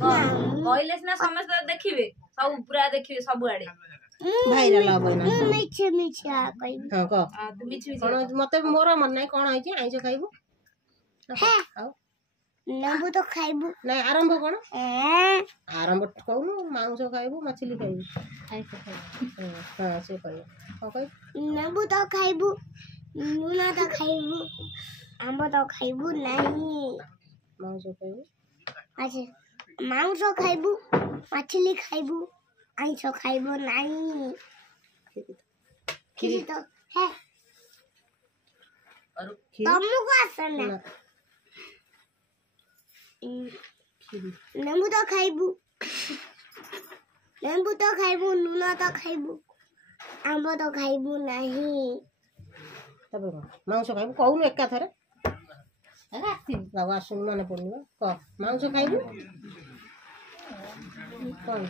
कहले सिना समस्त देखिबे सब पूरा देखिबे सब आड़े भाइराल हबो ना मिछ मिछ आ कहि हां को तू मिछ मिछ कोन मते मोर मन नै कोन होई छी आइछ खाइबो खाओ नेबू तो खाइबू नै आरंभ कोन आरंभ कहू मांस खाइबो मछली खाइबो आइछ खाइबो हां से कहू ओके नेबू तो खाइबू लूना तो खाइबू आंबो तो खाइबू नहीं मांस खाइबो अच्छा मांस खाइबू मछली खाइबू आइछ खाइबू नहीं खिरी तो है और खिरी तुमको आसना खिरी नेबू तो खाइबू लूना तो खाइबू आंबो तो खाइबू नहीं तब मांस खाइबो कहू एका थरे राती बाबा सुन मन पड़िबो क मांस खाइबो कोन